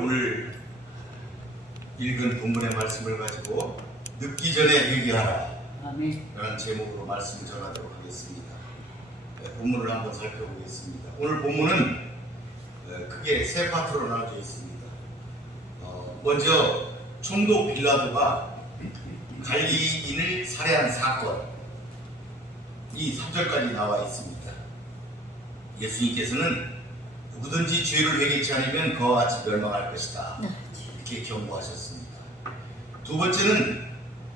오늘 읽은 본문의 말씀을 가지고 늦기 전에 회개하라 라는 제목으로 말씀을 전하도록 하겠습니다. 본문을 한번 살펴보겠습니다. 오늘 본문은 크게 세 파트로 나눠져 있습니다. 먼저 총독 빌라도가 갈리인을 살해한 사건, 이 3절까지 나와 있습니다. 예수님께서는 누구든지 죄를 회개치 않으면 그와 같이 멸망할 것이다, 이렇게 경고하셨습니다. 두 번째는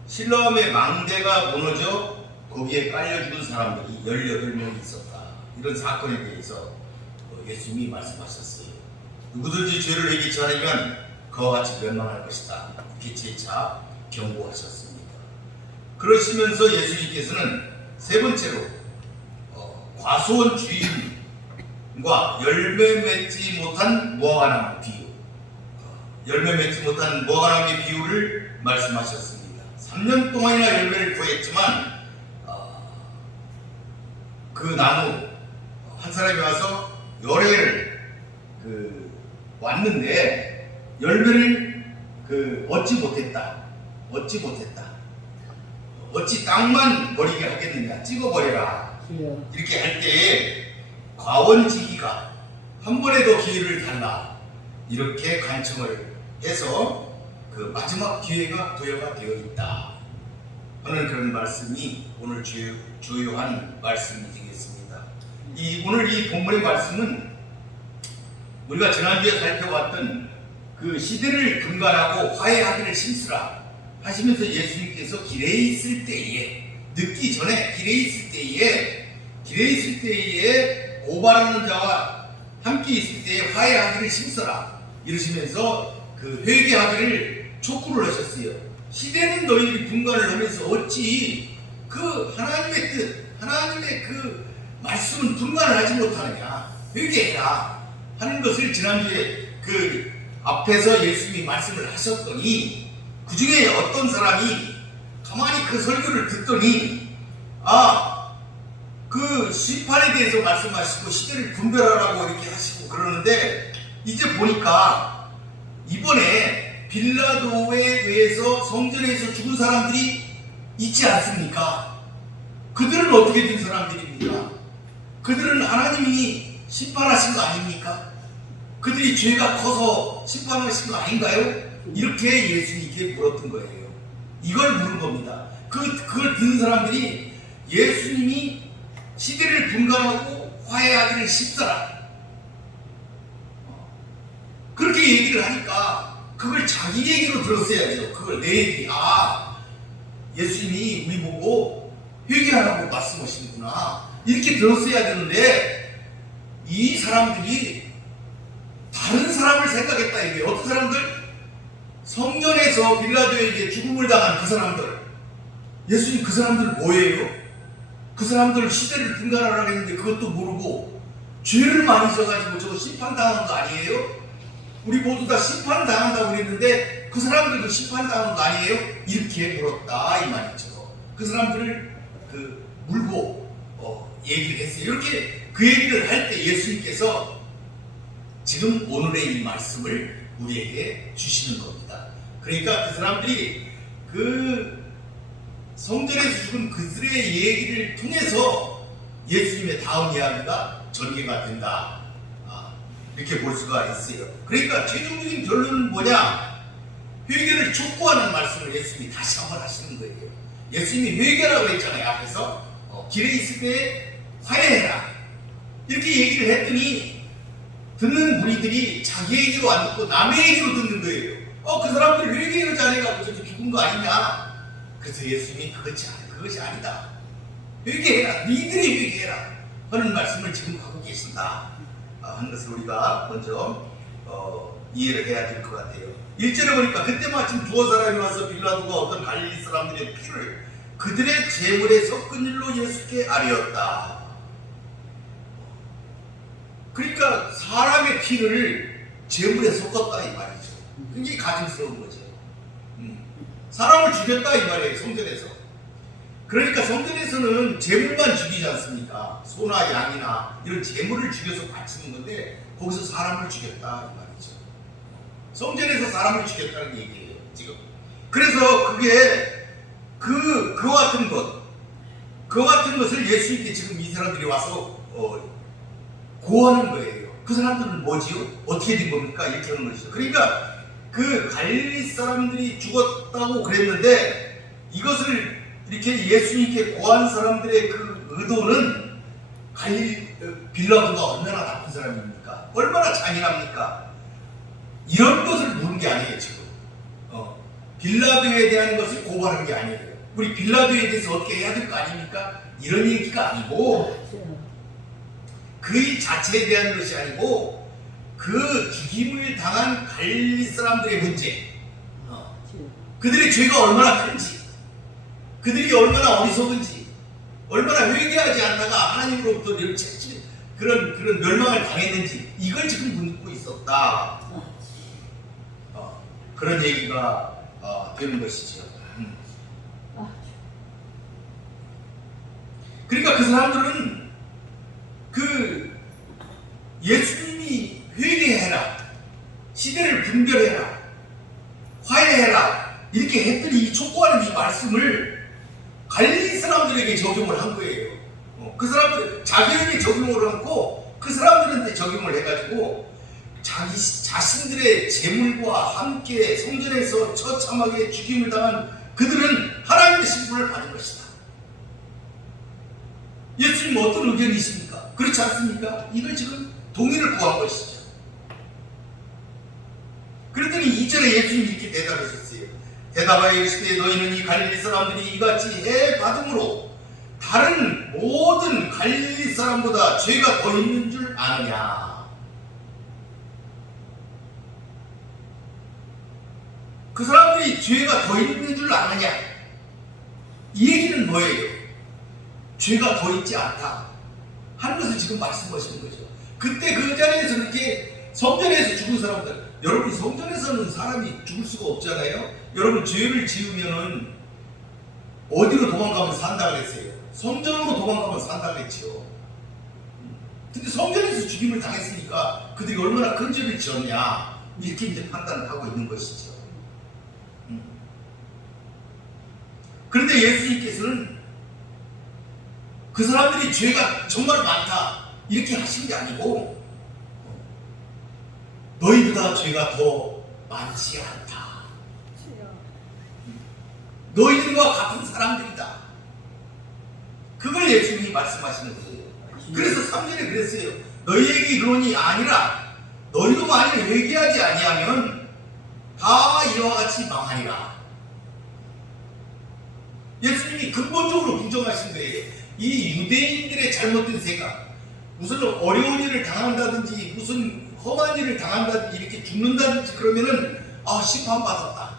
실로암의 망대가 무너져 거기에 깔려 죽은 사람들이 18명이 있었다, 이런 사건에 대해서 예수님이 말씀하셨어요. 누구든지 죄를 회개치 않으면 그와 같이 멸망할 것이다, 이렇게 재차 경고하셨습니다. 그러시면서 예수님께서는 세 번째로 과수원 주인과 열매 맺지 못한 무화과나무 비유, 열매 맺지 못한 무화과나무의 비유를 말씀하셨습니다. 3년 동안이나 열매를 구했지만 그 나무 한 사람이 와서 열애를 왔는데 열매를 얻지 못했다. 어찌 땅만 버리게 하겠느냐, 찍어버려라, 이렇게 할 때에 과원지기가 한 번에 더 기회를 달라, 이렇게 간청을 해서 그 마지막 기회가 부여가 되어 있다 하는 그런 말씀이 오늘 주요한 말씀이 되겠습니다. 오늘 이 본문의 말씀은 우리가 지난주에 살펴봤던 그 시대를 분간하고 화해하기를 심쓰라 하시면서 예수님께서 길에 있을 때에, 늦기 전에 길에 있을 때에 고발하는 자와 함께 있을 때에 화해하기를 심쓰라 이러시면서 그 회개하기를 촉구를 하셨어요. 시대는 너희들이 분간을 하면서 어찌 그 하나님의 뜻, 하나님의 그 말씀은 분간을 하지 못하느냐, 회개해라 하는 것을 지난주에 그 앞에서 예수님이 말씀을 하셨더니, 그 중에 어떤 사람이 가만히 그 설교를 듣더니 그 심판에 대해서 말씀하시고 시대를 분별하라고 이렇게 하시고 그러는데, 이제 보니까 이번에 빌라도에 의해서 성전에서 죽은 사람들이 있지 않습니까? 그들은 어떻게 된 사람들입니까? 그들은 하나님이 심판하신 거 아닙니까? 그들이 죄가 커서 심판하신 거 아닌가요? 이렇게 예수님께 물었던 거예요. 이걸 물은 겁니다. 그걸 듣는 사람들이 예수님이 시대를 분간하고 화해하기를 쉽더라. 그렇게 얘기를 하니까 그걸 자기 얘기로 들었어야죠. 그걸 내 얘기. 예수님이 우리 보고 회개하라고 말씀하시는구나. 이렇게 들었어야 되는데 이 사람들이 다른 사람을 생각했다 이게. 어떤 사람들? 성전에서 빌라도에게 죽음을 당한 그 사람들. 예수님 그 사람들 뭐예요? 그 사람들 시대를 분간하라고 했는데 그것도 모르고 죄를 많이 져가지고 저거 심판당한 거 아니에요? 우리 모두 다 심판당한다고 그랬는데 그 사람들도 심판당한 거 아니에요? 이렇게 물었다 이 말이죠. 그 사람들을 물고 얘기를 했어요. 이렇게 그 얘기를 할 때 예수님께서 지금 오늘의 이 말씀을 우리에게 주시는 겁니다. 그러니까 그 사람들이 그 성전에서 죽은 그들의 얘기를 통해서 예수님의 다음 이야기가 전개가 된다. 이렇게 볼 수가 있어요. 그러니까 최종적인 결론은 뭐냐? 회개를 촉구하는 말씀을 예수님이 다시 한번 하시는 거예요. 예수님이 회개라고 했잖아요. 앞에서 길에 있을 때 화해해라 이렇게 얘기를 했더니 듣는 무리들이 자기 얘기로 안 듣고 남의 얘기로 듣는 거예요. 그 사람들 회개를 잘해가지고 저렇게 죽은 거 아니냐? 그래서 예수님이 그것이 아니다. 회개해라. 니들이 회개해라 하는 말씀을 지금 하고 계신다 하는 것을 우리가 먼저 이해를 해야 될 것 같아요. 1절에 보니까 그때 마침 두어 사람이 와서 빌라도가 어떤 갈릴리 사람들의 피를 그들의 제물에 섞은 일로 예수께 아뢰었다. 그러니까 사람의 피를 제물에 섞었다 이 말이죠. 굉장히 가증스러운 거죠. 사람을 죽였다 이 말이에요. 성전에서. 그러니까 성전에서는 제물만 죽이지 않습니까? 소나 양이나 이런 제물을 죽여서 바치는 건데 거기서 사람을 죽였다 이 말이죠. 성전에서 사람을 죽였다는 얘기예요 지금. 그래서 그게 그와 같은 것을 예수님께 지금 이 사람들이 와서 고하는 거예요. 그 사람들은 뭐지요? 어떻게 된 겁니까? 이렇게 하는 것이죠. 그러니까 그 갈릴리 사람들이 죽었다고 그랬는데 이것을 이렇게 예수님께 고한 사람들의 그 의도는 빌라도가 얼마나 나쁜 사람입니까? 얼마나 잔인합니까? 이런 것을 묻는 게 아니에요 지금. 빌라도에 대한 것을 고발하는 게 아니에요. 우리 빌라도에 대해서 어떻게 해야 될 거 아닙니까? 이런 얘기가 아니고 그 일 자체에 대한 것이 아니고 그 죽임을 당한 갈릴리 사람들의 문제, 그들의 죄가 얼마나 큰지, 그들이 얼마나 어리석은지, 얼마나 회개하지 않다가 하나님으로부터 이런 채찍 그런 멸망을 당했는지 이걸 지금 묻고 있었다. 그런 얘기가 되는 것이죠. 그러니까 그 사람들은 그 예수님이 회개해라, 시대를 분별해라, 화해해라 이렇게 했더니 이 촉구하는 이 말씀을 갈릴리 사람들에게 적용을 한 거예요. 그 사람들 자기에게 적용을 하고 그 사람들한테 적용을 해가지고 자기 자신들의 재물과 함께 성전에서 처참하게 죽임을 당한 그들은 하나님의 신분을 받은 것이다. 예수님 어떤 의견이십니까? 그렇지 않습니까? 이걸 지금 동의를 구한 것이죠. 그랬더니 2절에 예수님이 이렇게 대답하셨어요. 대답하여 이르시되 너희는 이 갈릴리 사람들이 이같이 해 받음으로 다른 모든 갈릴리 사람보다 죄가 더 있는 줄 아느냐? 그 사람들이 죄가 더 있는 줄 아느냐? 이 얘기는 뭐예요? 죄가 더 있지 않다 하는 것을 지금 말씀하시는 거죠. 그때 그 자리에서 이렇게 성전에서 죽은 사람들, 여러분 성전에서는 사람이 죽을 수가 없잖아요. 여러분 죄를 지으면은 어디로 도망가면 산다 그랬어요? 성전으로 도망가면 산다 그랬죠. 근데 성전에서 죽임을 당했으니까 그들이 얼마나 큰 죄를 지었냐 이렇게 이제 판단을 하고 있는 것이죠. 그런데 예수님께서는 그 사람들이 죄가 정말 많다 이렇게 하신 게 아니고 너희보다 죄가 더 많지 않다. 너희들과 같은 사람들이다. 그 예수님이 말씀하시는 거예요. 그래서 3절에 그랬어요. 너희에게 이르노니 아니라 너희도 만일 회개하지 아니하면 다 이와 같이 망하리라. 예수님이 근본적으로 부정하신 거예요. 이 유대인들의 잘못된 생각, 무슨 어려운 일을 당한다든지 무슨 험한 일을 당한다든지 이렇게 죽는다든지 그러면은 심판받았다,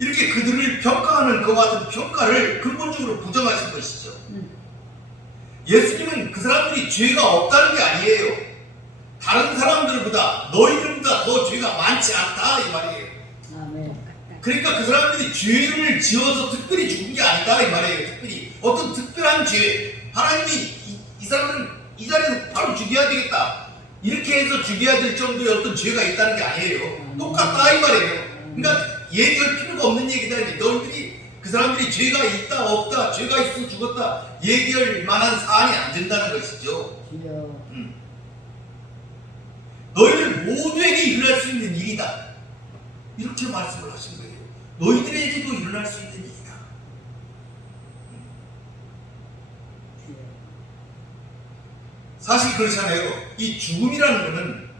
이렇게 그들을 평가하는 그와 같은 평가를 근본적으로 부정하신 것이죠. 예수님은 그 사람들이 죄가 없다는 게 아니에요. 다른 사람들보다 너희들보다 더 죄가 많지 않다 이 말이에요. 그러니까 그 사람들이 죄를 지어서 특별히 죽은 게 아니다 이 말이에요. 특별히 어떤 특별한 죄, 하나님이 이 사람들은 이 자리에서 바로 죽여야 되겠다 이렇게 해서 죽여야 될 정도의 어떤 죄가 있다는 게 아니에요. 똑같다 이 말이에요. 그러니까 얘기할 필요가 없는 얘기다. 너희들이 그 사람들이 죄가 있다 없다, 죄가 있어 죽었다 얘기할 만한 사안이 안 된다는 것이죠. 너희들 모두에게 일어날 수 있는 일이다 이렇게 말씀을 하신 거예요. 너희들에게도 일어날 수 있는 일이다. 사실 그렇잖아요. 이 죽음이라는 것은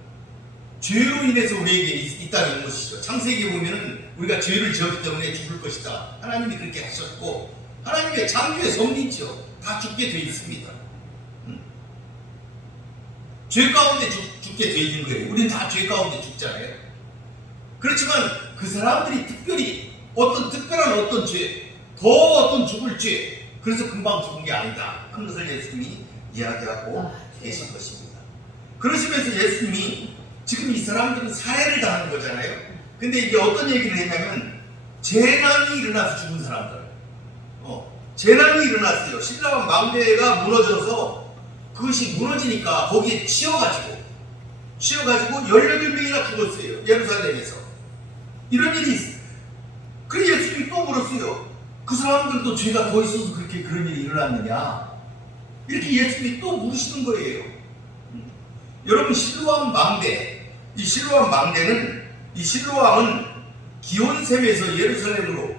죄로 인해서 우리에게 있다는 것이죠. 창세기에 보면은 우리가 죄를 지었기 때문에 죽을 것이다, 하나님이 그렇게 하셨고 하나님의 창조의 섭리죠. 다 죽게 되어 있습니다. 죄 가운데 죽게 되어 있는 거예요. 우리는 다 죄 가운데 죽잖아요. 그렇지만 그 사람들이 특별히 어떤 특별한 어떤 죄, 더 어떤 죽을 죄, 그래서 금방 죽은 게 아니다 하는 것을 예수님이 이야기하고 계신 것입니다. 그러시면서 예수님이 지금 이 사람들은 살해를 당하는 거잖아요. 근데 이게 어떤 얘기를 했냐면 재난이 일어나서 죽은 사람들, 재난이 일어났어요. 신라왕 망대가 무너져서 그것이 무너지니까 거기에 치여가지고 18명이나 죽었어요. 예루살렘에서. 이런 일이 있어요. 그래서 예수님이 또 물었어요. 그 사람들도 죄가 더 있어서 그렇게 그런 일이 일어났느냐, 이렇게 예수님이 또 물으시는 거예요. 여러분, 실로암 망대, 이 실로암 망대는, 이 실로암은 기온샘에서 예루살렘으로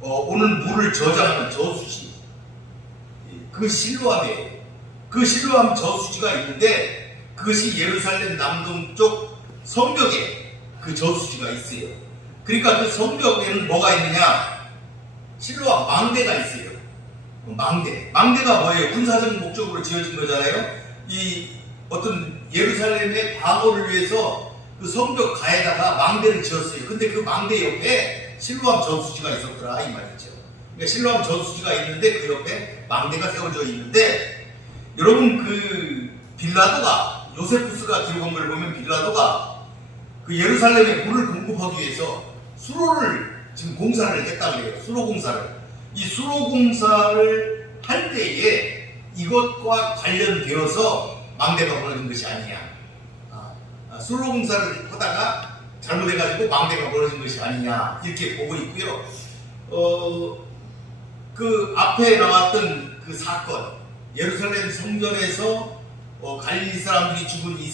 오는 물을 저장하는 저수지, 그 실로암이에요. 그 실로암 저수지가 있는데 그것이 예루살렘 남동쪽 성벽에 그 저수지가 있어요. 그러니까 그 성벽에는 뭐가 있느냐, 실로암 망대가 있어요. 망대가 뭐예요? 군사적 목적으로 지어진 거잖아요. 이 어떤 예루살렘의 방어를 위해서 그 성벽 가에다가 망대를 지었어요. 근데 그 망대 옆에 실로암 저수지가 있었더라 이 말이죠. 그러니까 실로암 저수지가 있는데 그 옆에 망대가 세워져 있는데, 여러분 그 빌라도가, 요세푸스가 기록한 걸 보면 빌라도가 그 예루살렘에 물을 공급하기 위해서 수로를 지금 공사를 했다고 해요. 수로 공사를. 이 수로 공사를 할 때에 이것과 관련되어서 망대가 무너진 것이 아니냐. 수로 공사를 하다가 잘못해가지고 망대가 무너진 것이 아니냐 이렇게 보고 있고요. 그 앞에 나왔던 그 사건, 예루살렘 성전에서 갈릴리 사람들이 죽은 이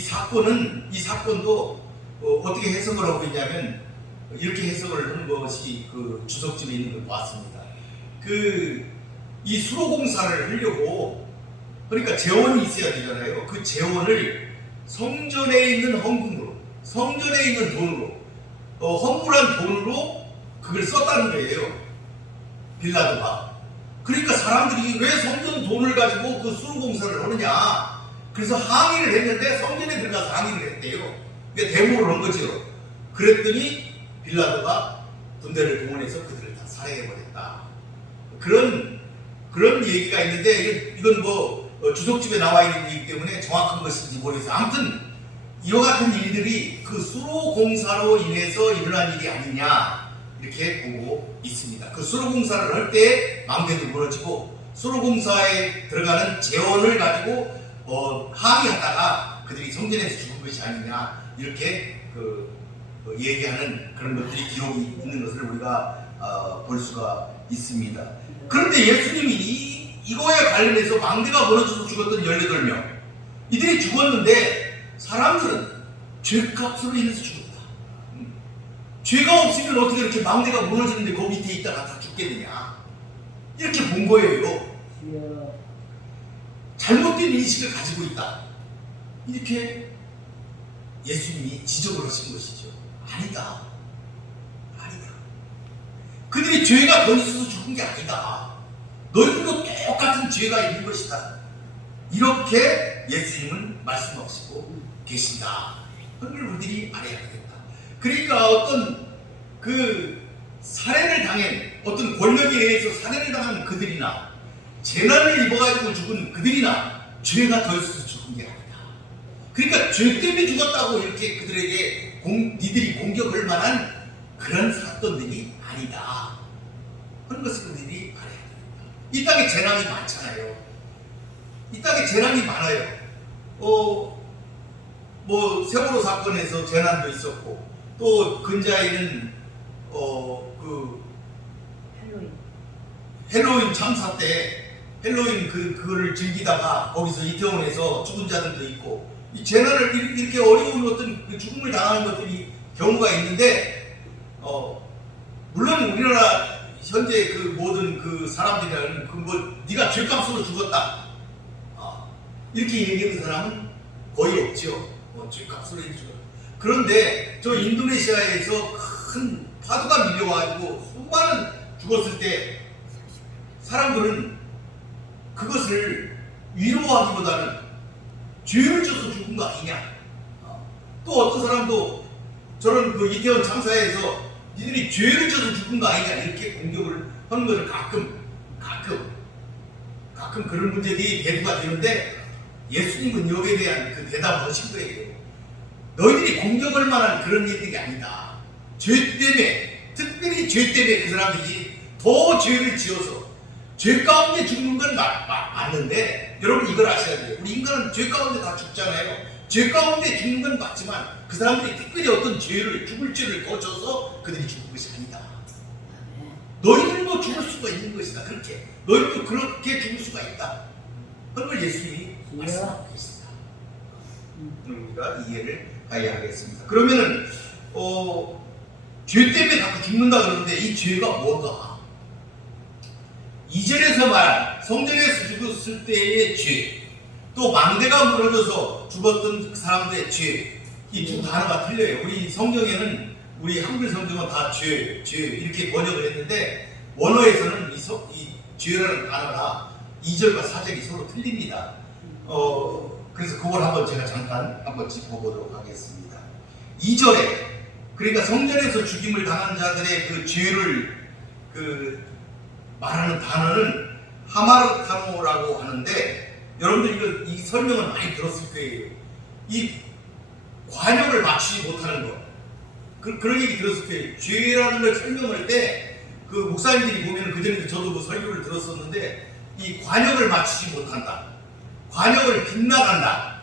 사건도 어떻게 해석을 하고 있냐면 이렇게 해석을 하는 것이 그 주석집에 있는 걸 봤습니다. 이 수로 공사를 하려고, 그러니까 재원이 있어야 되잖아요. 그 재원을 성전에 있는 헌금으로, 성전에 있는 돈으로, 헌물한 돈으로 그걸 썼다는 거예요, 빌라도가. 그러니까 사람들이 왜 성전 돈을 가지고 그 수로 공사를 하느냐, 그래서 항의를 했는데 성전에 들어가서 항의를 했대요. 그러니까 데모를 한 거죠. 그랬더니 빌라도가 군대를 동원해서 그들을 다 살해해버렸다. 그런 얘기가 있는데 이건 주석집에 나와 있는 얘기 때문에 정확한 것인지 모르겠어요. 아무튼 이와 같은 일들이 그 수로 공사로 인해서 일어난 일이 아니냐 이렇게 보고 있습니다. 그 수로 공사를 할 때 망대도 무너지고 수로 공사에 들어가는 재원을 가지고 항의하다가 그들이 성전에서 죽은 것이 아니냐 이렇게 얘기하는 그런 것들이 기록이 있는 것을 우리가 볼 수가 있습니다. 그런데 예수님이 이거에 관련해서 망대가 무너져서 죽었던 18명, 이들이 죽었는데 사람들은 죄값으로 인해서 죽었다. 죄가 없으면 어떻게 이렇게 망대가 무너지는데 거기 밑에 있다가 다 죽겠느냐 이렇게 본 거예요. 주여. 잘못된 인식을 가지고 있다. 이렇게 예수님이 지적을 하신 것이죠. 아니다. 아니다. 그들이 죄가 더 있어서 죽은 게 아니다. 너희들도 똑같은 죄가 있는 것이다. 이렇게 예수님은 말씀하시고 계신다. 그걸 우리들이 알아야 되겠다. 그러니까 어떤 그 살해를 당한 어떤 권력에 의해서 살해를 당한 그들이나 재난을 입어가지고 죽은 그들이나 죄가 더 있어서 죽은 게 아니다. 그러니까 죄 때문에 죽었다고 이렇게 그들에게 니들이 공격할 만한 그런 사건들이 아니다. 그런 것을 우리들이 알아야 됩니다. 이 땅에 재난이 많잖아요. 이 땅에 재난이 많아요. 뭐 세월호 사건에서 재난도 있었고 또 근자에는 그 헬로윈 참사 때 헬로윈 그거를 즐기다가 거기서 이태원에서 죽은 자들도 있고 이 재난을 이렇게 어려운 어떤 그 죽음을 당하는 것들이 경우가 있는데 물론 우리나라 현재 그 모든 그 사람들이라는 그 뭐 네가 죄값으로 죽었다 이렇게 얘기하는 사람은 거의 없죠. 죄값으로 죽었다. 그런데 저 인도네시아에서 큰 파도가 밀려와가지고 수많은 죽었을 때 사람들은 그것을 위로하기보다는 죄를 져서 죽은 거 아니냐. 또 어떤 사람도 저런 그 이태원 참사에서 니들이 죄를 져서 죽은 거 아니냐 이렇게 공격을 하는 것을 가끔 그런 문제들이 대두가 되는데 예수님은 여기에 대한 그 대답을 하신 거예요. 너희들이 공격할 만한 그런 일들이 아니다. 죄 때문에, 특별히 죄 때문에 그 사람들이 더 죄를 지어서 죄 가운데 죽는 건 맞는데 여러분 이걸 아셔야 돼요. 우리 인간은 죄 가운데 다 죽잖아요. 죄 가운데 죽는 건 맞지만 그 사람들이 특별히 어떤 죄를 죽을 죄를 더 져서 그들이 죽은 것이 아니다. 너희들도 죽을 수가 있는 것이다. 그렇게 너희들도 그렇게 죽을 수가 있다. 그런 걸 예수님이 말씀하고 계십니다. 우리가 이해를 해야 하겠습니다. 그러면은 죄 때문에 자꾸 죽는다 그러는데 이 죄가 뭔가? 2절에서 말한 성전에서 죽었을 때의 죄, 또 망대가 무너져서 죽었던 사람들의 죄, 이 두 단어가 틀려요. 우리 성경에는 우리 한글 성경은 다 죄 이렇게 번역을 했는데 원어에서는 이 죄라는 단어가 2절과 4절이 서로 틀립니다. 그래서 그걸 한번 제가 잠깐 한번 짚어보도록 하겠습니다. 2절에 그러니까 성전에서 죽임을 당한 자들의 그 죄를 말하는 단어는 하마르타노라고 하는데 여러분들 이 설명을 많이 들었을 거예요. 이 관역을 맞추지 못하는 것. 그런 얘기 들었을 거예요. 죄라는 걸 설명할 때 그 목사님들이 보면 그전에도 저도 그 설교를 들었었는데 이 관역을 맞추지 못한다. 관역을 빗나간다.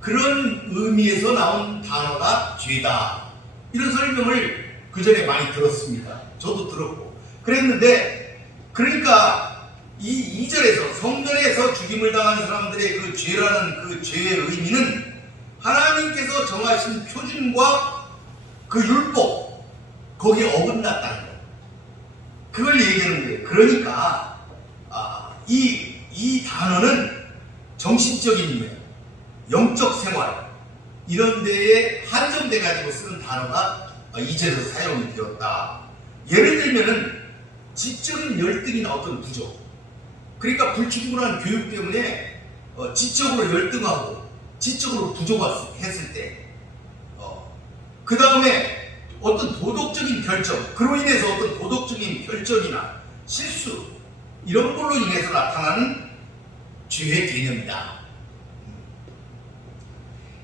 그런 의미에서 나온 단어가 죄다. 이런 설명을 그전에 많이 들었습니다. 저도 들었고. 그랬는데 그러니까 이 2절에서 성전에서 죽임을 당한 사람들의 그 죄라는 그 죄의 의미는 하나님께서 정하신 표준과 그 율법 거기에 어긋났다는 거예요. 그걸 얘기하는 거예요. 그러니까 이 단어는 정신적인 면, 영적 생활 이런 데에 한정돼 가지고 쓰는 단어가 2절에서 사용이 되었다. 예를 들면은 지적인 열등이나 어떤 부족. 그러니까 불충분한 교육 때문에 지적으로 열등하고 지적으로 부족했을 때, 그 다음에 어떤 도덕적인 결정, 그로 인해서 어떤 도덕적인 결정이나 실수 이런 걸로 인해서 나타나는 죄의 개념이다.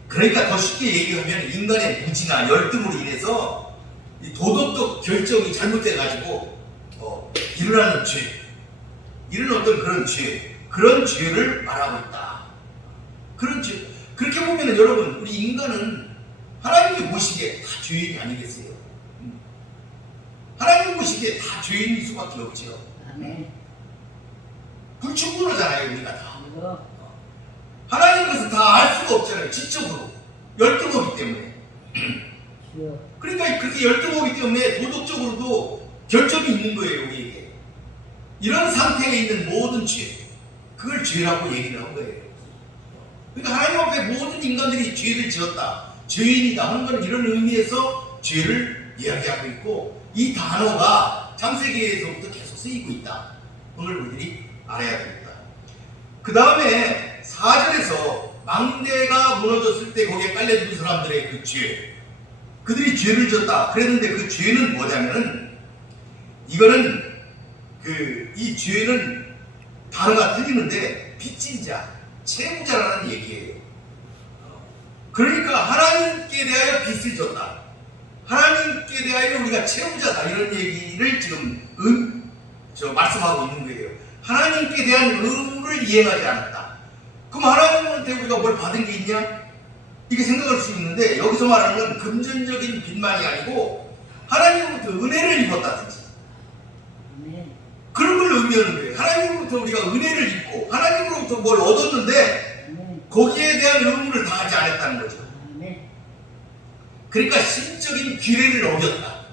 그러니까 더 쉽게 얘기하면 인간의 무지나 열등으로 인해서 이 도덕적 결정이 잘못돼가지고 일어나는 죄, 이런 어떤 그런 죄를 말하고 있다. 그런 죄. 그렇게 보면은 여러분, 우리 인간은 하나님이 보시기에 다 죄인이 아니겠어요? 하나님 보시기에 다 죄인일 수밖에 없죠. 불충분하잖아요, 우리가 다. 하나님 것을 다 알 수가 없잖아요, 지적으로. 열등하기 때문에. 그러니까 그렇게 열등하기 때문에 도덕적으로도 결점이 있는 거예요, 우리에게. 이런 상태에 있는 모든 죄, 그걸 죄라고 얘기를 한 거예요. 그러니까 하나님 앞에 모든 인간들이 죄를 지었다, 죄인이다 하는 건 이런 의미에서 죄를 이야기하고 있고, 이 단어가 창세기에서부터 계속 쓰이고 있다. 오늘 우리들이 알아야 됩니다. 그 다음에 4절에서 망대가 무너졌을 때 거기에 깔려있는 사람들의 그 죄, 그들이 죄를 졌다 그랬는데, 그 죄는 뭐냐면은, 이거는 이 죄는 단어가 틀리는데 빚진 자, 채무자라는 얘기예요. 그러니까 하나님께 대하여 빚을 졌다, 하나님께 대하여 우리가 채무자다, 이런 얘기를 지금 말씀하고 있는 거예요. 하나님께 대한 의무를 이행하지 않았다. 그럼 하나님한테 우리가 뭘 받은 게 있냐? 이렇게 생각할 수 있는데, 여기서 말하는 건 금전적인 빚만이 아니고 하나님으로부터 은혜를 입었다든지 그런 걸 의미하는 거예요. 하나님으로부터 우리가 은혜를 입고 하나님으로부터 뭘 얻었는데 거기에 대한 의무를 다하지 않았다는 거죠. 그러니까 신적인 기회를 어겼다.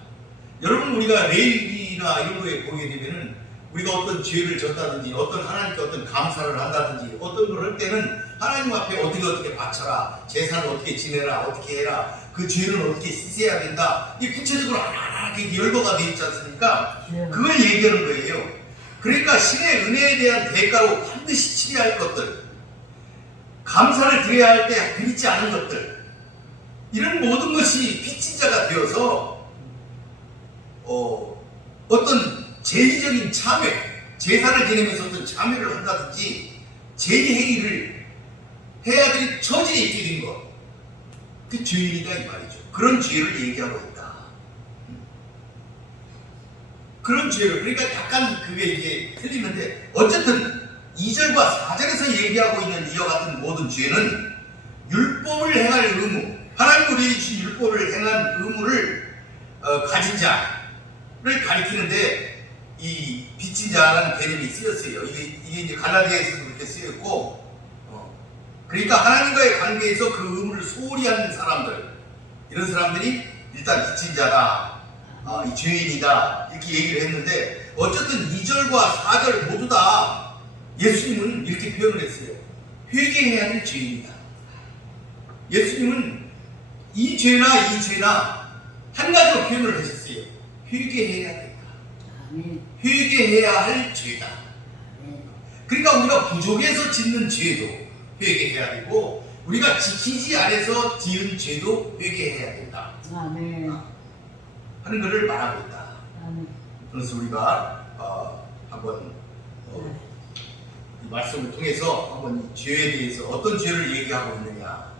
여러분, 우리가 레일이나 이런 거에 보게 되면은 우리가 어떤 죄를 졌다든지 어떤 하나님께 어떤 감사를 한다든지 어떤 걸 할 때는 하나님 앞에 어떻게 바쳐라, 제사를 어떻게 지내라, 어떻게 해라, 그 죄는 어떻게 씻어야 된다, 이 구체적으로 하나하나 열거가 되어 있지 않습니까? 그걸 얘기하는 거예요. 그러니까 신의 은혜에 대한 대가로 반드시 치러야 할 것들, 감사를 드려야 할 때 드리지 않은 것들, 이런 모든 것이 빚진 자가 되어서 어떤 제의적인 참여, 제사를 지내면서 어떤 참여를 한다든지 제의 행위를 해야 될 처지에 있게 된 것, 그 죄인이다 이 말이죠. 그런 죄를 얘기하고 있다. 그런 죄를, 그러니까 약간 그게 이게 틀리는데, 어쨌든 2절과 4절에서 얘기하고 있는 이와 같은 모든 죄는 율법을 행할 의무, 하나님 우리에게 주신 율법을 행한 의무를 가진 자를 가리키는데, 이 빚진 자라는 개념이 쓰였어요. 이게 이제 갈라디아에서도 그렇게 쓰였고, 그러니까 하나님과의 관계에서 그 의무를 소홀히 하는 사람들, 이런 사람들이 일단 빚진 자다, 이 죄인이다, 이렇게 얘기를 했는데, 어쨌든 2절과 4절 모두 다 예수님은 이렇게 표현을 했어요. 회개해야 할 죄인이다. 예수님은 이 죄나 이 죄나 한 가지로 표현을 하셨어요. 회개해야 된다. 회개해야 할 죄다. 그러니까 우리가 부족해서 짓는 죄도 회개해야 되고, 우리가 지키지 않아서 지은 죄도 회개해야 된다. 하는 것을 말하고 있다. 그래서 우리가 한번 이 말씀을 통해서 한번 이 죄에 대해서 어떤 죄를 얘기하고 있느냐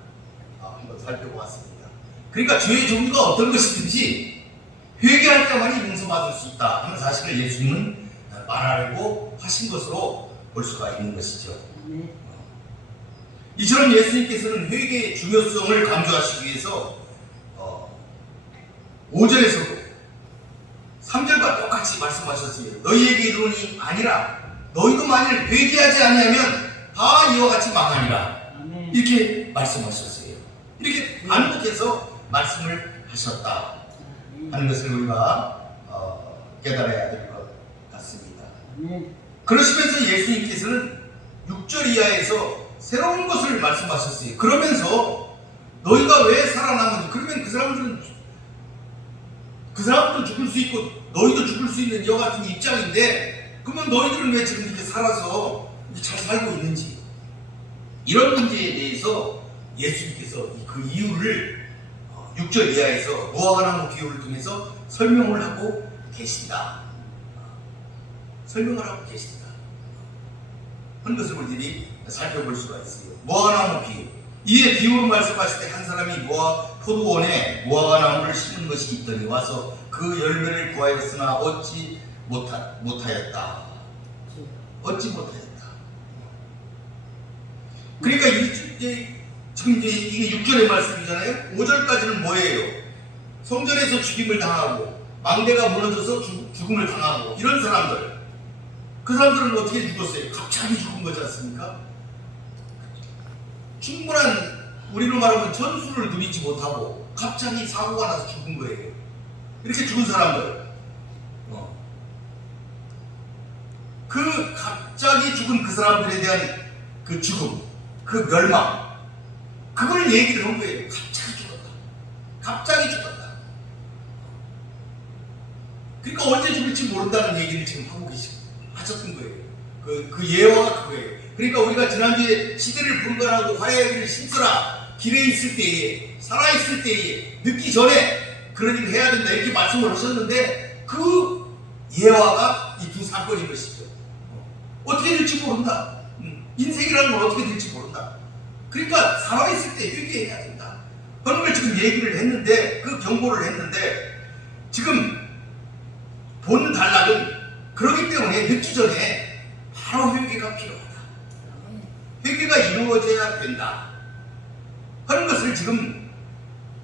한번 살펴보았습니다. 그러니까 죄의 종류가 어떤 것이든지 회개할 때만이 용서받을 수 있다 하는 사실을 예수님은 말하려고 하신 것으로 볼 수가 있는 것이죠. 이처럼 예수님께서는 회개의 중요성을 강조하시기 위해서 5절에서도 3절과 똑같이 말씀하셨어요. 너희에게 이르노니 아니라 너희도 만일 회개하지 아니하면 다 이와 같이 망하니라. 이렇게 말씀하셨어요. 이렇게 반복해서 말씀을 하셨다 하는 것을 우리가 깨달아야 될 것 같습니다. 그러시면서 예수님께서는 6절 이하에서 새로운 것을 말씀하셨어요. 그러면서 너희가 왜 살아남는지, 그러면 그 사람들은 죽을 수 있고 너희도 죽을 수 있는 이와 같은 입장인데, 그러면 너희들은 왜 지금 이렇게 살아서 잘 살고 있는지, 이런 문제에 대해서 예수님께서 그 이유를 6절 이하에서 무화과나무 비유를 통해서 설명을 하고 계신다. 설명을 하고 계신다 하는 것을 우리들이 살펴볼 수가 있어요. 무화과나무 비유, 이에 비유로 말씀하실 때 한 사람이 포도원에 무화과나무를 심은 것이 있더니 와서 그 열매를 구하였으나 얻지 못하였다. 얻지 못하였다. 그러니까 지금 이게 6절의 말씀이잖아요. 5절까지는 뭐예요? 성전에서 죽임을 당하고 망대가 무너져서 죽음을 당하고 이런 사람들, 그 사람들은 어떻게 죽었어요? 갑자기 죽은 거지 않습니까? 충분한, 우리로 말하면 전수를 누리지 못하고 갑자기 사고가 나서 죽은 거예요. 이렇게 죽은 사람들, 갑자기 죽은 그 사람들에 대한 그 죽음, 그 멸망, 그걸 얘기를 한 거예요. 갑자기 죽었다. 갑자기 죽었다. 그러니까 언제 죽을지 모른다는 얘기를 지금 하고 하셨던 거예요. 그 예화가 그거예요. 그러니까 우리가 지난주에 시대를 분간하고 화해의 길을 심쓰라. 길에 있을 때에, 살아있을 때에, 늦기 전에 그런 일을 해야 된다. 이렇게 말씀을 하셨는데 그 예화가 이 두 사건인 것이죠. 어떻게 될지 모른다. 인생이라는 건 어떻게 될지 모른다. 그러니까 살아있을 때 회개해야 된다. 그런 걸 지금 얘기를 했는데, 그 경고를 했는데, 지금 본 단락은 그러기 때문에 늦기 전에 바로 회개가 필요하다. 회개가 이루어져야 된다. 하는 것을 지금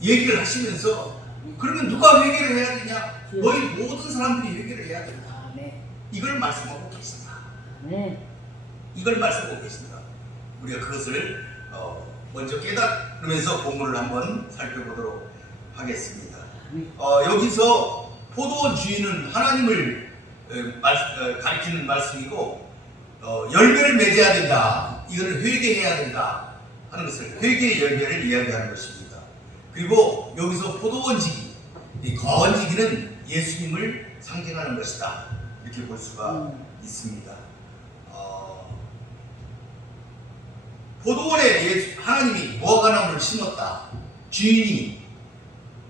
얘기를 하시면서, 그러면 누가 회개를 해야 되냐? 너희 모든 사람들이 회개를 해야 된다. 이걸 말씀하고 계신다. 이걸 말씀하고 계신다. 우리가 그것을 먼저 깨달으면서 본문을 한번 살펴보도록 하겠습니다. 여기서 포도원 주인은 하나님을 가리키는 말씀이고, 열매를 맺어야 된다. 이거는 회개해야 된다 하는 것을, 회개의 열매를 이야기하는 것입니다. 그리고 여기서 포도원지기, 이 과원지기는 예수님을 상징하는 것이다. 이렇게 볼 수가 있습니다. 포도원에 하나님이 무화과나무를 심었다. 주인이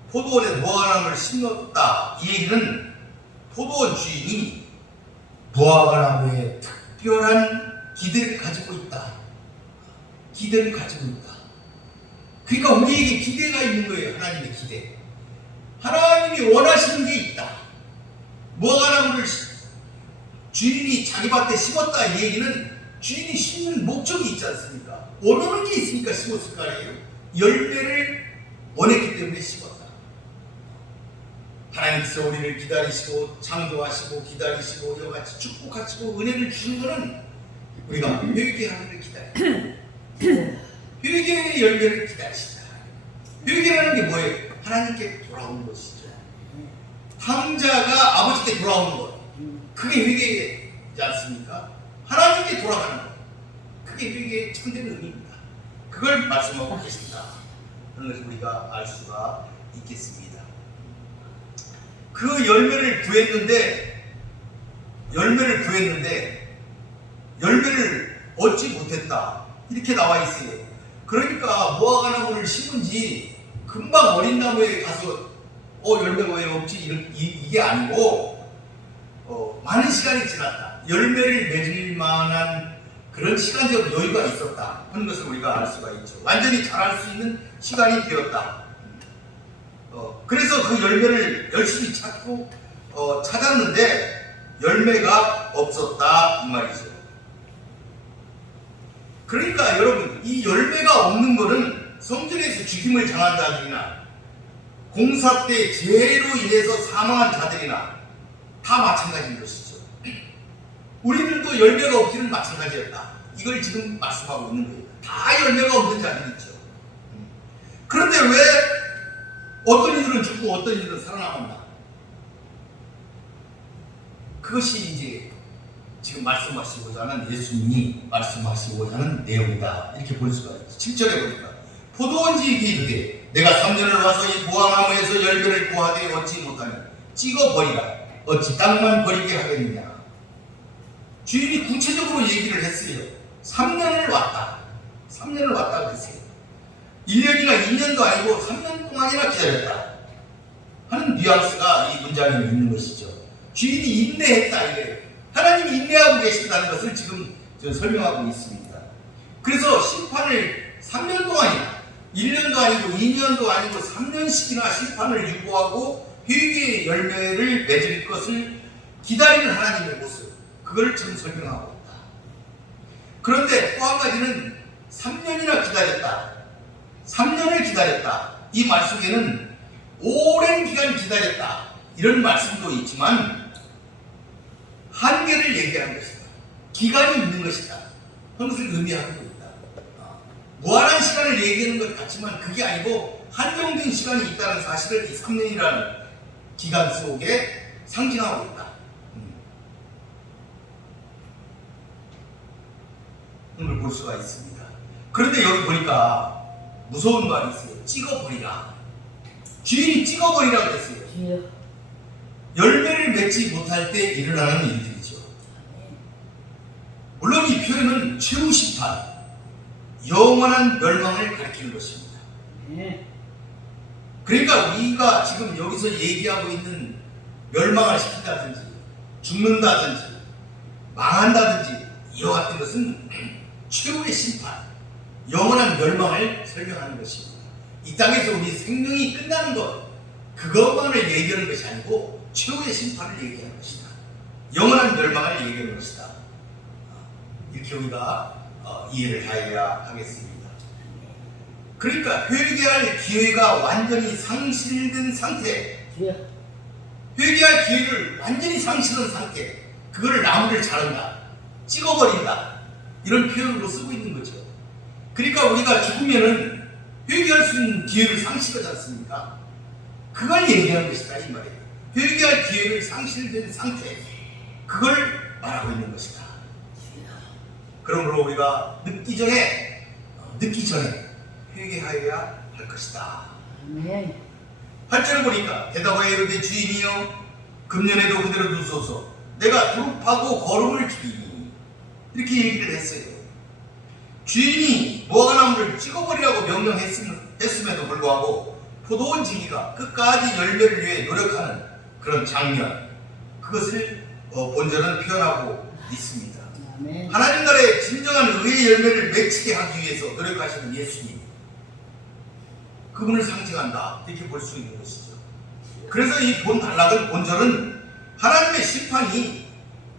포도원에 무화과나무를 심었다. 이 얘기는 포도원 주인이 무화과나무에 특별한 기대를 가지고 있다. 기대를 가지고 있다. 그러니까 우리에게 기대가 있는 거예요. 하나님의 기대. 하나님이 원하시는 게 있다. 무화과나무를 주인이 자기 밭에 심었다. 이 얘기는 주인이 심는 목적이 있지 않습니까? 원하는 게 있으니까 심었을 거 아니에요? 열매를 원했기 때문에 심었다. 하나님께서 우리를 기다리시고 창조하시고 기다리시고 이와같이 축복하시고 은혜를 주는 것은 우리가 회개하기를 기다려요. 회개의 열매를 기다리신다. 회개라는 게 뭐예요? 하나님께 돌아오는 것이죠. 탕자가 아버지께 돌아오는 것, 그게 회개이지 않습니까? 하나님께 돌아가는 것, 그게 회개의 참된 의미입니다. 그걸 말씀하고 계신다 하는 것을 우리가 알 수가 있겠습니다. 그 열매를 구했는데 열매를 얻지 못했다. 이렇게 나와 있어요. 그러니까 무화과나무를 심은 지 금방 어린 나무에 가서 열매가 왜 없지? 이게 아니고 많은 시간이 지났다. 열매를 맺을 만한 그런 시간적 여유가 있었다 하는 것을 우리가 알 수가 있죠. 완전히 자랄 수 있는 시간이 되었다. 그래서 그 열매를 열심히 찾고 찾았는데 열매가 없었다 이 말이죠. 그러니까 여러분, 이 열매가 없는 것은 성전에서 죽임을 당한 자들이나 공사 때 죄로 인해서 사망한 자들이나 다 마찬가지인 것이죠. 우리들도 열매가 없기는 마찬가지였다. 이걸 지금 말씀하고 있는 거예요. 다 열매가 없는 자들이 있죠. 그런데 왜 어떤 이들은 죽고 어떤 이들은 살아남았나? 그것이 이제 지금 말씀하시고자 하는, 예수님이 말씀하시고자 하는 내용이다. 이렇게 볼 수가 있죠. 7절에 보니까 포도원지기 이르되 내가 3년을 와서 이 무화과나무에서 열매를 구하되 얻지 못하니 찍어버리라. 어찌 땅만 버리게 하겠느냐. 주인이 구체적으로 얘기를 했어요. 3년을 왔다. 3년을 왔다 그랬어요. 1년이나 2년도 아니고 3년 동안이나 기다렸다 하는 뉘앙스가 이 문장에 있는 것이죠. 주인이 인내했다 이래요. 하나님이 인내하고 계신다는 것을 지금 설명하고 있습니다. 그래서 심판을 3년 동안이나 1년도 아니고 2년도 아니고 3년씩이나 심판을 유보하고 회개의 열매를 맺을 것을 기다리는 하나님의 모습, 그걸 지금 설명하고 있다. 그런데 또 한 가지는 3년이나 기다렸다. 3년을 기다렸다. 이 말 속에는 오랜 기간 기다렸다. 이런 말씀도 있지만 한계를 얘기하는 것이다. 기간이 있는 것이다. 하는 것을 의미하고 있다. 무한한 시간을 얘기하는 것 같지만 그게 아니고 한정된 시간이 있다는 사실을 이 3년이라는 기간 속에 상징하고 있다. 걸 볼 수가 있습니다. 그런데 여기 보니까 무서운 말이 있어요. 찍어버리라. 주인이 찍어버리라고 했어요. 열매를 맺지 못할 때 일어나는 일들이죠. 물론 이 표현은 최후 심판, 영원한 멸망을 가리키는 것입니다. 그러니까 우리가 지금 여기서 얘기하고 있는 멸망을 시킨다든지 죽는다든지 망한다든지 이와 같은 것은 최후의 심판, 영원한 멸망을 설명하는 것입니다. 이 땅에서 우리 생명이 끝나는 것, 그것만을 얘기하는 것이 아니고 최후의 심판을 얘기하는 것이다. 영원한 멸망을 얘기하는 것이다. 이렇게 우리가 이해를 해야 하겠습니다. 그러니까 회개할 기회가 완전히 상실된 상태, 회개할 기회를 완전히 상실한 상태, 그거를 나무를 자른다, 찍어버린다, 이런 표현으로 쓰고 있는 거죠. 그러니까 우리가 죽으면은 회개할 수 있는 기회를 상실하지 않습니까? 그걸 얘기하는 것이다 이 말이에요. 회개할 기회를 상실된 상태, 그걸 말하고 있는 것이다. 그러므로 우리가 늦기 전에 회개하여야 할 것이다. 8절을 보니까 대답하여 이르되 주인이여 금년에도 그대로 두소서 내가 두릅하고 거름을 주리니, 이렇게 얘기를 했어요. 주인이 무화과나무를 찍어버리라고 명령했음에도 불구하고 포도원 지기가 끝까지 열매를 위해 노력하는 그런 장면, 그것을 본절은 표현하고 있습니다. 하나님 나라의 진정한 의의 열매를 맺히게 하기 위해서 노력하시는 예수님, 그분을 상징한다, 이렇게 볼 수 있는 것이죠. 그래서 이 본절은 하나님의 심판이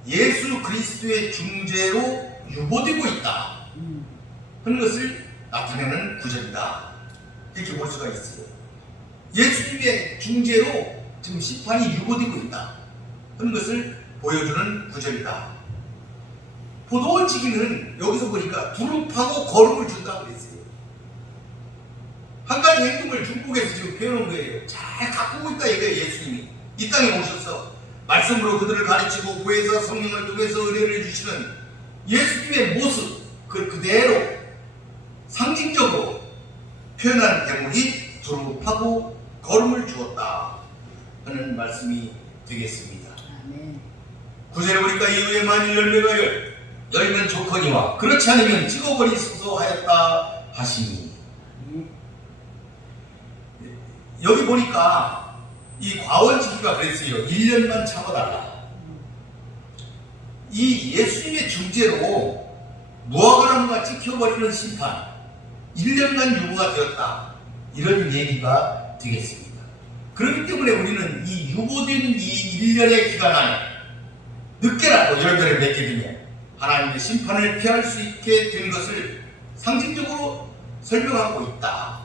예수 그리스도의 중재로 유보되고 있다 하는 것을 나타내는 구절이다, 이렇게 볼 수가 있어요. 예수님의 중재로 지금 심판이 유보되고 있다 하는 것을 보여주는 구절이다. 포도원 지기는 여기서 보니까 두릅하고 거름을 준다고 그랬어요. 한 가지 행동을 중국에서 지금 배우는 거예요. 잘 가꾸고 있다 이거예요. 예수님이 이 땅에 오셔서 말씀으로 그들을 가르치고 보혜사 성령을 통해서 은혜를 주시는 예수님의 모습, 그걸 그대로 상징적으로 표현한 대목이 두릅하고 거름을 주었다 하는 말씀이 되겠습니다. 9절에 보니까 이후에 만일 열매가 열면 좋거니와 그렇지 않으면 찍어버리소서 하였다 하시니, 여기 보니까 이 과원지기가 그랬어요. 1년만 참아달라. 이 예수님의 중재로 무화과나무가 찍혀버리는 심판, 1년간 유보가 되었다, 이런 얘기가 되겠습니다. 그렇기 때문에 우리는 이 유보된 이 1년의 기간 안에 늦게라도 열매를 맺게 되면 하나님의 심판을 피할 수 있게 된 것을 상징적으로 설명하고 있다,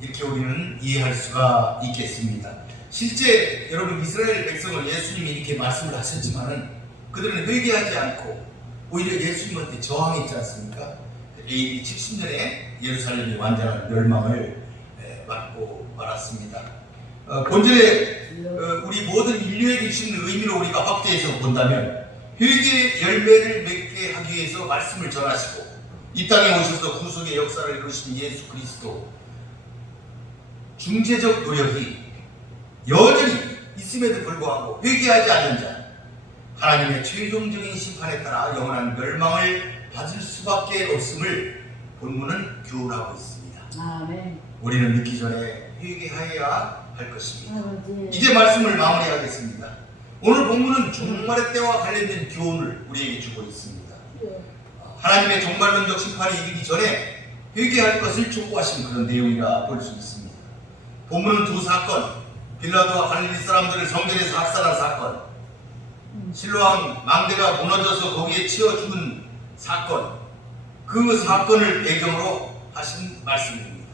이렇게 우리는 이해할 수가 있겠습니다. 실제 여러분 이스라엘 백성을 예수님이 이렇게 말씀을 하셨지만은 그들은 회개하지 않고 오히려 예수님한테 저항했지 않습니까? AD 70년에 예루살렘이 완전한 멸망을 맞고 말았습니다. 본절에 우리 모든 인류에게 주시는 의미로 우리가 확대해서 본다면 회개의 열매를 맺게 하기 위해서 말씀을 전하시고 이 땅에 오셔서 구속의 역사를 이루신 예수 그리스도, 중재적 노력이 여전히 있음에도 불구하고 회개하지 않는 자, 하나님의 최종적인 심판에 따라 영원한 멸망을 받을 수밖에 없음을 본문은 교훈하고 있습니다. 아멘. 우리는 늦기 전에 회개하여야 할 것입니다. 이제 말씀을 마무리하겠습니다. 오늘 본문은 종말의 때와 관련된 교훈을 우리에게 주고 있습니다. 하나님의 종말론적 심판이 이르기 전에 회개할 것을 촉구하신 그런 내용이라 볼 수 있습니다. 본문은 두 사건, 빌라도와 갈릴리 사람들을 성전에서 학살한 사건, 실로암 망대가 무너져서 거기에 치여 죽은 사건, 그 사건을 배경으로 하신 말씀입니다.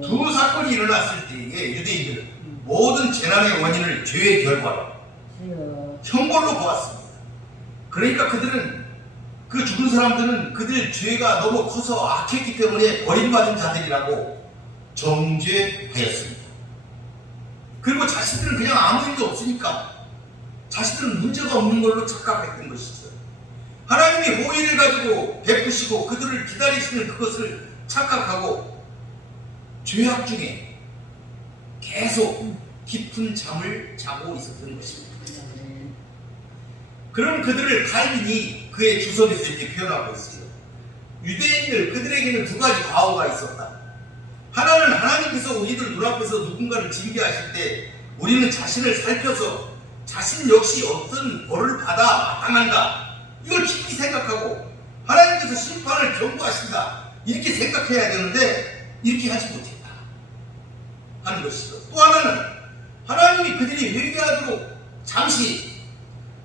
두 사건이 일어났을 때에 유대인들은 모든 재난의 원인을 죄의 결과로 형벌로 보았습니다. 그러니까 그들은, 그 죽은 사람들은 그들 죄가 너무 커서 악했기 때문에 버림받은 자들이라고 정죄하였습니다. 그리고 자신들은 그냥 아무 일도 없으니까 자신들은 문제가 없는 걸로 착각했던 것이죠. 하나님이 호의를 가지고 베푸시고 그들을 기다리시는 그것을 착각하고 죄악 중에 계속 깊은 잠을 자고 있었던 것입니다. 그런 그들을 칼빈이 그의 주석에서 이렇게 표현하고 있어요. 유대인들 그들에게는 두 가지 과오가 있었다. 하나는 하나님께서 우리들 눈앞에서 누군가를 징계하실 때 우리는 자신을 살펴서 자신 역시 어떤 벌을 받아 마땅한가 이걸 깊이 생각하고 하나님께서 심판을 경고하신다 이렇게 생각해야 되는데 이렇게 하지 못했다 하는 것이죠. 또 하나는 하나님이 그들이 회개하도록 잠시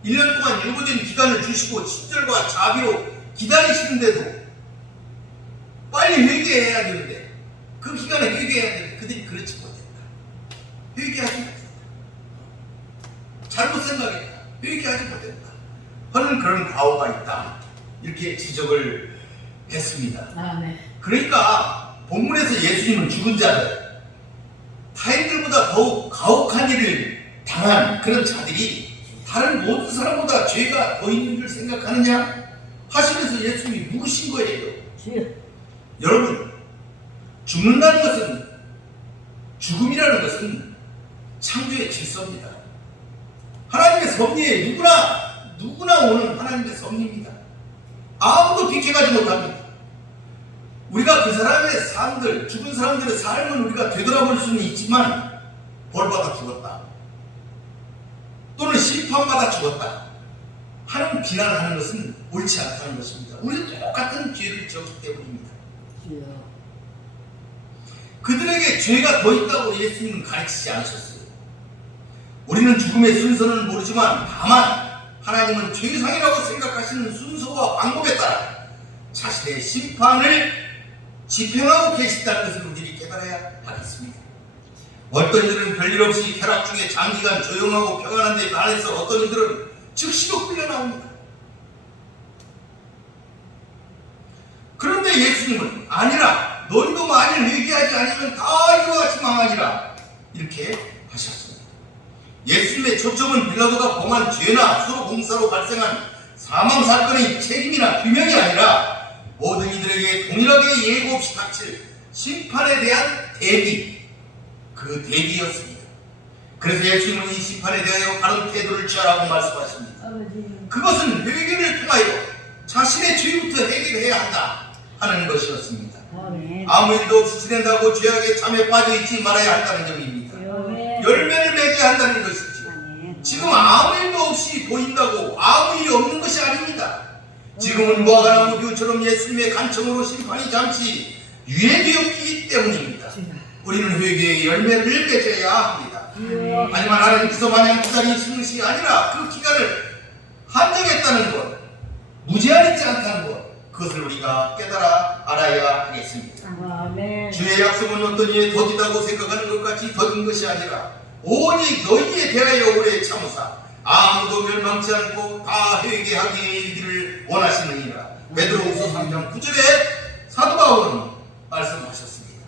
1년 동안 일고된 기간을 주시고 친절과 자비로 기다리시는데도 빨리 회개해야 되는데 그 기간에 회개해야 되는데 그들이 그렇지 못했다. 회개하지 못했다. 잘못 생각했다. 회개하지 못했다. 하는 그런 과오가 있다. 이렇게 지적을 했습니다. 네. 그러니까 본문에서 예수님은 죽은 자들 타인들보다 더욱 가혹한 일을 당한 그런 자들이 다른 모든 사람보다 죄가 더 있는 줄 생각하느냐 하시면서 예수님이 묻으신 거예요. 여러분 죽는다는 것은 죽음이라는 것은 창조의 질서입니다. 하나님의 섭리에 누구나 오는 하나님의 섭리입니다. 아무도 비켜가지 못합니다. 우리가 그 사람의 삶들, 죽은 사람들의 삶을 우리가 되돌아볼 수는 있지만 벌받아 죽었다 또는 심판받아 죽었다 하는 비난하는 것은 옳지 않다는 것입니다. 우리도 똑같은 죄를 지었기 때문입니다. 그들에게 죄가 더 있다고 예수님은 가르치지 않으셨어요. 우리는 죽음의 순서는 모르지만 다만 하나님은 죄상이라고 생각하시는 순서와 방법에 따라 자신의 심판을 집행하고 계시다는 것을 우리들이 깨달아야 하겠습니다. 어떤 이들은 별일 없이 쾌락 중에 장기간 조용하고 평안한 데 반해서 어떤 이들은 즉시로 흘려나옵니다. 그런데 예수님은 아니라 너희도 만일 회개하지 않으면 다 이와 같이 망하니라 이렇게 하셨습니다. 예수님의 초점은 빌라도가 범한 죄나 수로 공사로 발생한 사망사건의 책임이나 규명이 아니라 모든 이들에게 동일하게 예고 없이 닥칠 심판에 대한 대비, 그 대비였습니다. 그래서 예수님은 이 심판에 대하여 바른 태도를 취하라고 말씀하십니다. 그것은 회개를 통하여 자신의 죄부터 해결해야 한다 하는 것이었습니다. 아무 일도 없이 지낸다고 죄악의 잠에 빠져있지 말아야 한다는 점입니다. 열매를 맺어야 한다는 것이죠. 지금 아무 일도 없이 보인다고 아무 일이 없는 것이 아닙니다. 지금은 무화과나무 뷰처럼 예수님의 간청으로 심판이 잠시 유예되었기 때문입니다. 우리는 회개의 열매를 맺어야 합니다. 하지만 하나님께서 마냥 기다리 있는 것이 아니라 그 기간을 한정했다는 것, 무제한이지 않다는 것, 그것을 우리가 깨달아 알아야 하겠습니다. 주의 약속은 어떤 이에 더디다고 생각하는 것 같이 더딘 것이 아니라 오직 너희에 대하여 오래 참으사 아무도 멸망치 않고 다 회개하게 이르기를 원하시느니라. 베드로후서 3장 9절에 사도 바울은 말씀하셨습니다.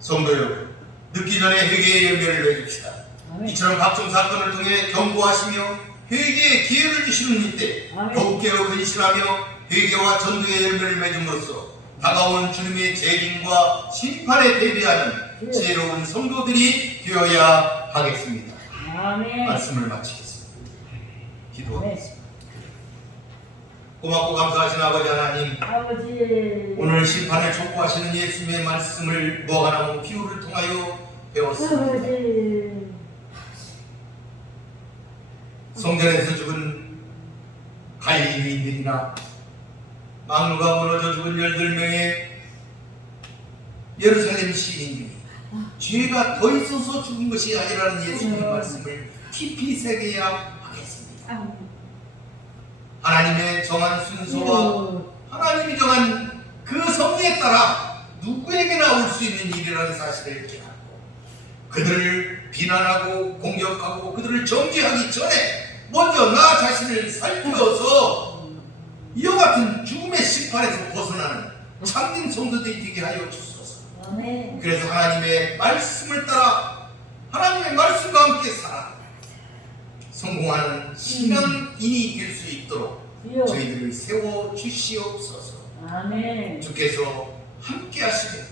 성도 여러분, 늦기 전에 회개의 열매를 맺읍시다. 이처럼 각종 사건을 통해 경고하시며 회개의 기회를 주시는 이때 더욱 깨어 근신하며 회개와 전도의 열매를 맺음으로써 다가오는 주님의 재림과 심판에 대비하는 지혜로운 성도들이 되어야 하겠습니다. 말씀을 마치겠습니다. 기도하겠습니다. 고맙고 감사하신 아버지 하나님, 오늘 심판을 촉구하시는 예수님의 말씀을 무화과나무 비유를 통하여 배웠습니다. 성전에서 죽은 갈릴리인들이나 망루가 무너져 죽은 18명의 예루살렘 시인들이 죄가 더 있어서 죽은 것이 아니라는 예수님의 말씀을 깊이 새겨야 하겠습니다. 하나님의 정한 순서와 하나님이 정한 그 섭리에 따라 누구에게나 올 수 있는 일이라는 사실을 깨닫고 그들을 비난하고 공격하고 그들을 정죄하기 전에 먼저 나 자신을 살펴서 이와 같은 죽음의 심판에서 벗어나는 참된 성도들이 되게 하여 주소서. 그래서 하나님의 말씀을 따라 하나님의 말씀과 함께 살아 성공하는 신앙인이 될 수 있도록 주여. 저희들을 세워 주시옵소서. 아멘. 주께서 함께 하시되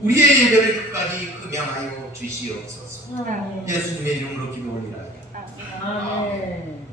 우리의 예배를 끝까지 흠양하여 주시옵소서. 아멘. 예수님의 이름으로 기도 올리나이다. 아멘.